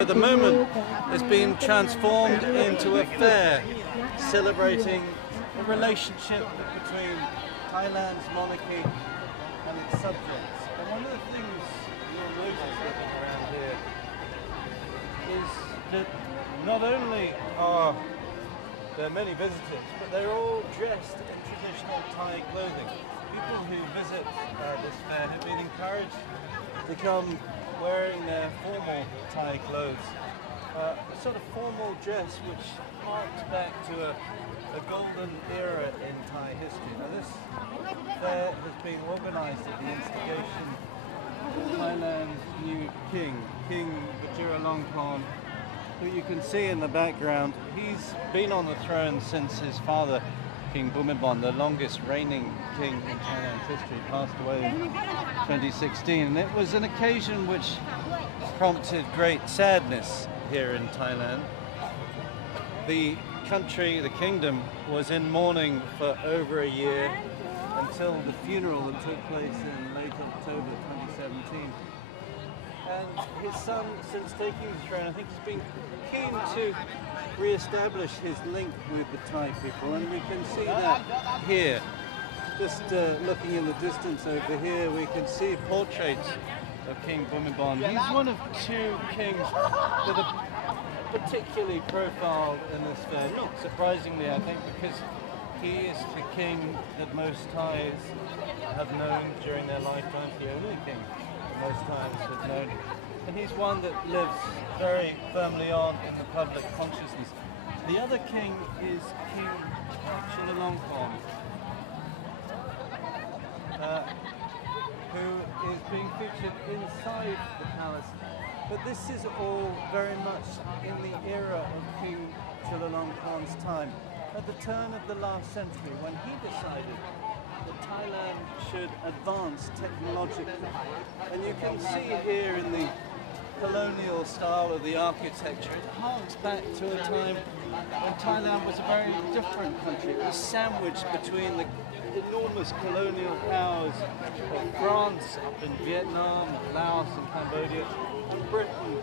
At the moment, it's been transformed into a fair celebrating the relationship between Thailand's monarchy and its subjects. And one of the things you'll notice looking around here is that not only are there many visitors, but they're all dressed in traditional Thai clothing. People who visit this fair have been encouraged to come wearing their formal Thai clothes. A sort of formal dress which harks back to a golden era in Thai history. Now this fair has been organised at the instigation of Thailand's new king, King Vajiralongkorn, who you can see in the background. He's been on the throne since his father, King Bhumibol, the longest reigning king in Thailand's history, passed away in 2016. And it was an occasion which prompted great sadness here in Thailand. The country, the kingdom, was in mourning for over a year until the funeral that took place in late October 2017. And his son, since taking the throne, I think has been keen to re-establish his link with the Thai people, and we can see that here. Just looking in the distance over here, we can see portraits of King Bhumibol. He's one of two kings that are particularly profiled in this fair. Not surprisingly, I think, because he is the king that most Thais have known during their lifetime, the only king that most Thais have known. And he's one that lives very firmly on in the public consciousness. The other king is King Chulalongkorn, who is being featured inside the palace. But this is all very much in the era of King Chulalongkorn's time. At the turn of the last century, when he decided that Thailand should advance technologically. And you can see here in the colonial style of the architecture, it harks back to a time when Thailand was a very different country. It was sandwiched between the enormous colonial powers of France up in Vietnam, Laos and Cambodia, and Britain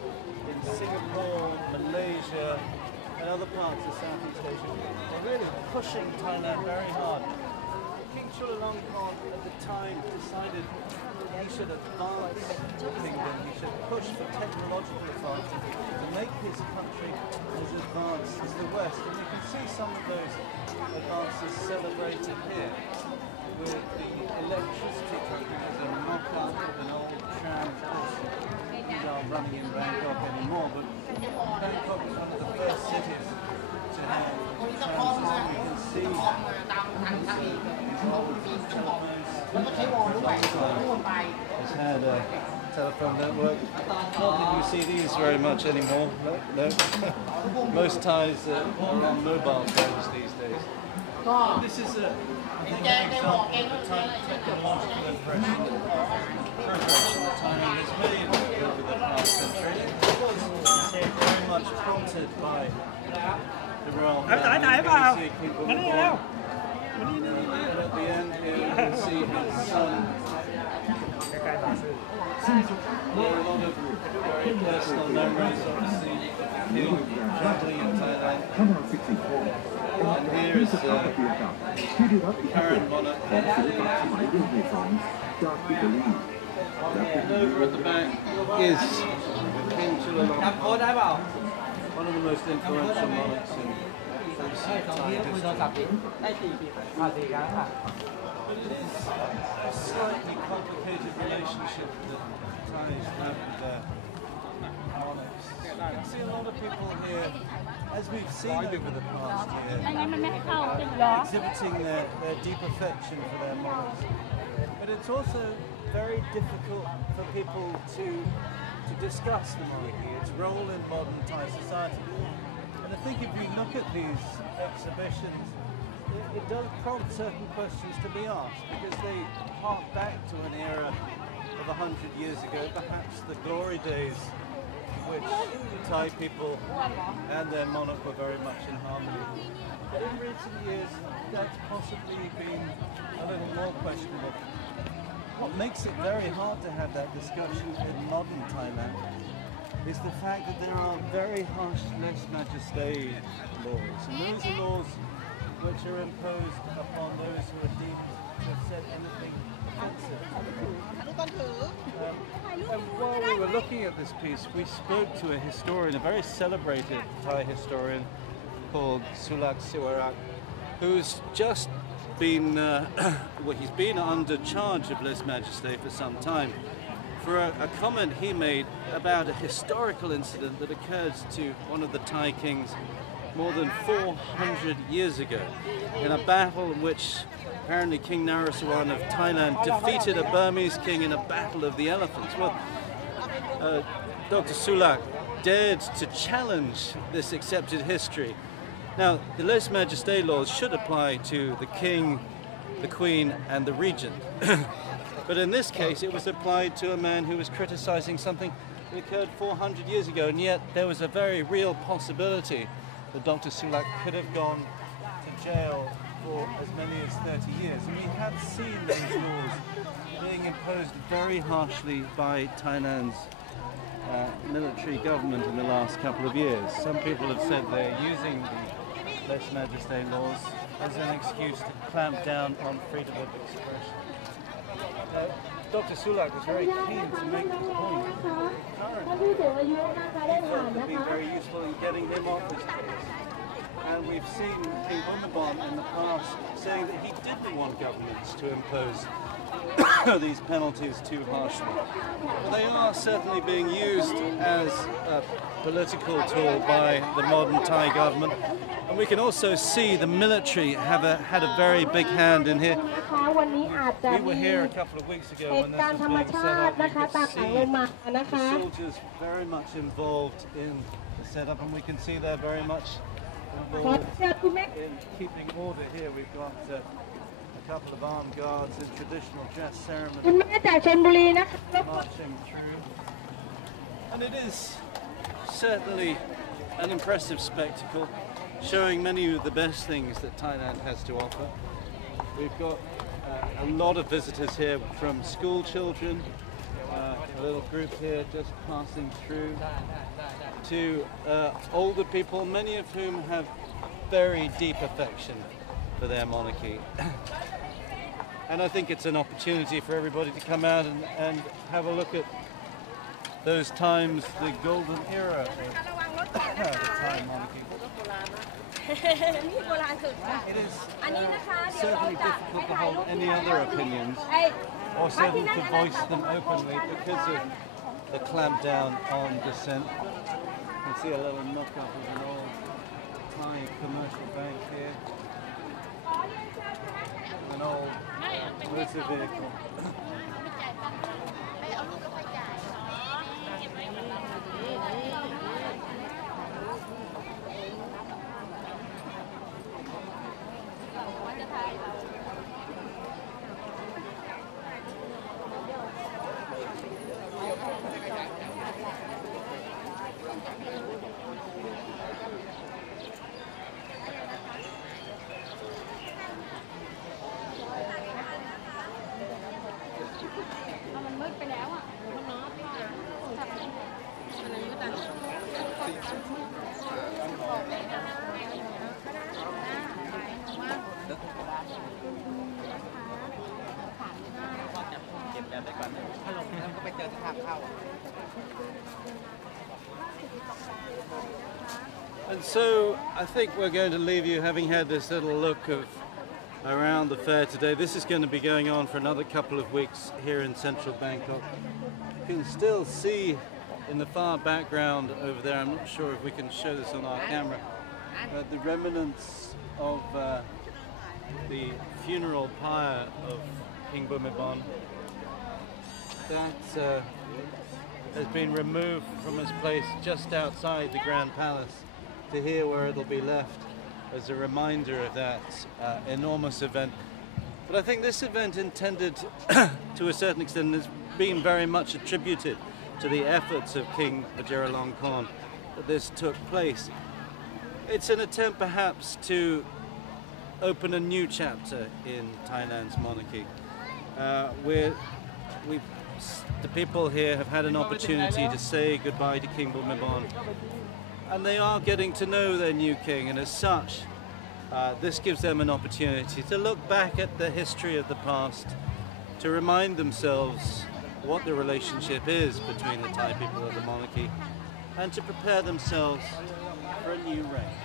in Singapore, Malaysia and other parts of Southeast Asia. They're really pushing Thailand very hard. King Chulalongkorn at the time decided he should advance the kingdom, he should push for technological advances to make his country as advanced as the West. And you can see some of those advances celebrated here with the electricity companies in Maha, an old tram. Of course, these aren't running in Bangkok anymore, but Bangkok was one of the first cities to have trams. You can see these old telephones. It's had a telephone network. Not that you see these very much anymore. No. Most Thais are on mobile phones these days. This is an example of the type of technological progression that Thailand has made over the past century. It was very much prompted by the Royal Plaza. You can see King Bhumibol. And at the end here you can see his son. There are a lot of very personal memories, obviously, King travelling in Thailand. And here is the current monarch. And over at the back is King Chulalongkorn, one of the most influential monarchs in Thai history. But it is a slightly complicated relationship that Thais have with their monarchs. You can see a lot of people here, as we've seen over the past year, exhibiting their deep affection for their monarchs. But it's also very difficult for people to discuss the monarchy, its role in modern Thai society. And I think if you look at these exhibitions, it does prompt certain questions to be asked, because they hark back to an era of 100 years ago, perhaps the glory days in which Thai people and their monarch were very much in harmony. But in recent years, that's possibly been a little more questionable. What makes it very hard to have that discussion in modern Thailand is the fact that there are very harsh lèse majesté laws, and those are laws which are imposed upon those who are deemed to have said anything offensive. And while we were looking at this piece, we spoke to a historian, a very celebrated Thai historian called Sulak Siwarak, who's just been, well, he's been under charge of lèse majesté for some time, for a comment he made about a historical incident that occurred to one of the Thai kings more than 400 years ago, in a battle in which apparently King Naresuan of Thailand defeated a Burmese king in a battle of the elephants. Well, Dr. Sulak dared to challenge this accepted history. Now, the lèse majesté laws should apply to the king, the queen, and the regent. But in this case, it was applied to a man who was criticizing something that occurred 400 years ago, and yet there was a very real possibility that Dr. Sulak could have gone to jail for as many as 30 years. And we have seen those laws being imposed very harshly by Thailand's military government in the last couple of years. Some people have said they're using the lèse majesté laws as an excuse to clamp down on freedom of expression. Dr. Sulak was very keen to make this point. He thought it would be very useful in getting him off his case. And we've seen King Bhumibol in the past saying that he didn't want governments to impose these penalties too harshly. But they are certainly being used as a political tool by the modern Thai government. And we can also see the military had a very big hand in here. We were here a couple of weeks ago when this was being set up. You could see the soldiers very much involved in the setup, and we can see they're very much involved in keeping order here. We've got a couple of armed guards in traditional dress ceremony marching through. And it is certainly an impressive spectacle, showing many of the best things that Thailand has to offer. We've got a lot of visitors here from school children, a little group here just passing through, to older people, many of whom have very deep affection for their monarchy. And I think it's an opportunity for everybody to come out and have a look at those times, the golden era of the Thai monarchy. It is certainly difficult to hold any other opinions, or certainly to voice them openly because of the clampdown on dissent. You can see a little knock-up of an old Thai commercial bank here, an old motor vehicle. And so I think we're going to leave you having had this little look of around the fair today. This is going to be going on for another couple of weeks here in central Bangkok. You can still see in the far background over there, I'm not sure if we can show this on our camera, the remnants of the funeral pyre of King Bhumibol that has been removed from its place just outside the Grand Palace to here where it'll be left as a reminder of that enormous event. But I think this event, intended to a certain extent, has been very much attributed to the efforts of King Vajiralongkorn that this took place. It's an attempt perhaps to open a new chapter in Thailand's monarchy. We've the people here have had an opportunity to say goodbye to King Bhumibol, and they are getting to know their new king, and as such, this gives them an opportunity to look back at the history of the past, to remind themselves what the relationship is between the Thai people and the monarchy, and to prepare themselves for a new reign.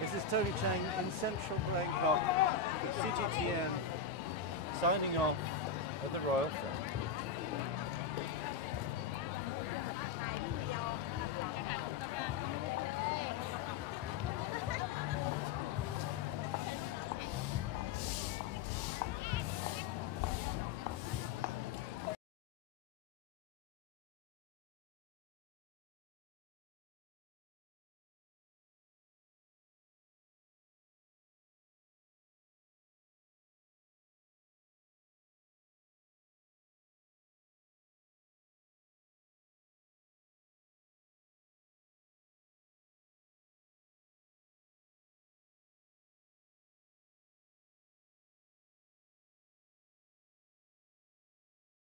This is Tony Chang in central Bangkok, with CGTN signing off at the Royal Plaza.